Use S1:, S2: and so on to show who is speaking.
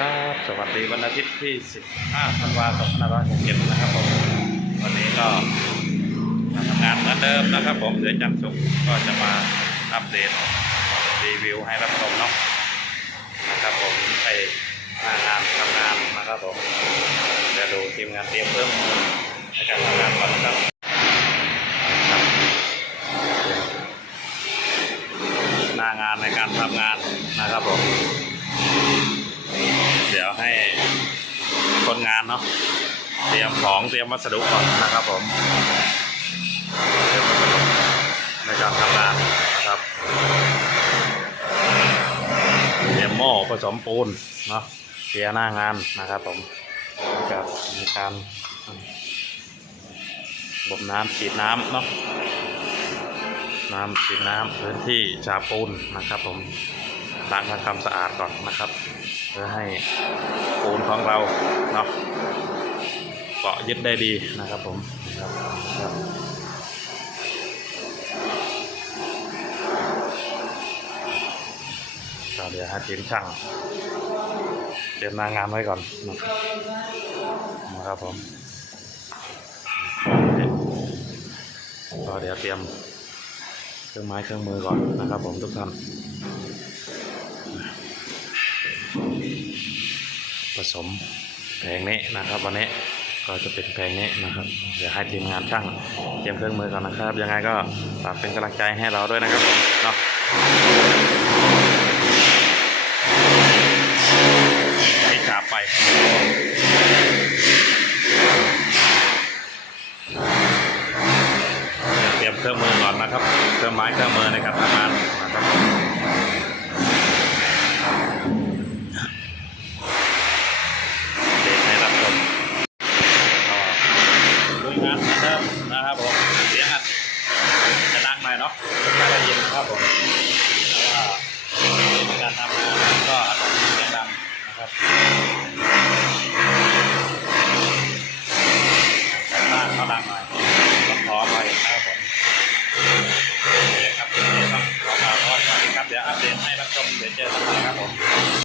S1: ครับ สวัสดีวันอาทิตย์ที่ 15ธันวาคม2567นะครับผมวันนี้ก็มาทำงานเหมือนเดิมนะครับผมเดี๋ยวจันทร์ศุกร์ก็จะมาอัปเดตรีวิวให้รับชมเนาะนะครับผมไปหน้างานทำงานนะครับผมเดี๋ยวดูทีมงานเตรียมเครื่มในการทำงานก่อนนะครับครับหน้างานในการทำงานนะครับผม เดี๋ยวให้คนงานเนาะเตรียมของเตรียมวัสดุก่อนนะครับผมเตรียมวัสดุในการทำงานนะครับเตรียมหม้อผสมปูนเนาะเคลียร์หน้างานนะครับผมนะครับมีการบบน้ำฉีดน้ำเนาะน้ำฉีดน้ำพื้นที่ชาปูนนะครับผม ล้างทำความสะอาดก่อนนะครับ เพื่อให้ปูนของเราเนาะเกาะยึดได้ดีนะครับผมครับครับก็เดี๋ยวให้ทีมช่างเตรียมนางานไว้ก่อนนะครับนะครับผมก็เดี๋ยวเตรียมเครื่องไม้เครื่องมือก่อนนะครับผมทุกท่าน สมแผงนี้นะครับ วันนี้ก็จะเป็นแผงนี้นะครับ เดี๋ยวให้ทีมงานช่างเตรียมเครื่องมือก่อนนะครับ ยังไงก็ฝากเป็นกำลังใจให้เราด้วยนะครับเนาะให้จับไปเตรียมเครื่องมือก่อนนะครับ เครื่องไม้เครื่องมือในการทำงานนะครับ เด็กให้รับชมก็ลุยงานเห มนะครับผมเสียงอัดจะดังหน่อยเนาะไม่ได้ยินนะครับผมเพราะว่าการทำงานก็อาจจะมีเสียงดังนะครับบ้านเขาดังหน่อยต้องขอไปนะครับผมโอเคครับเดี๋ยวต้องขอมาเพราะว่าสวัสดีครับเดี๋ยวอัปเดตให้รับชมเดี๋ยวเจอกัน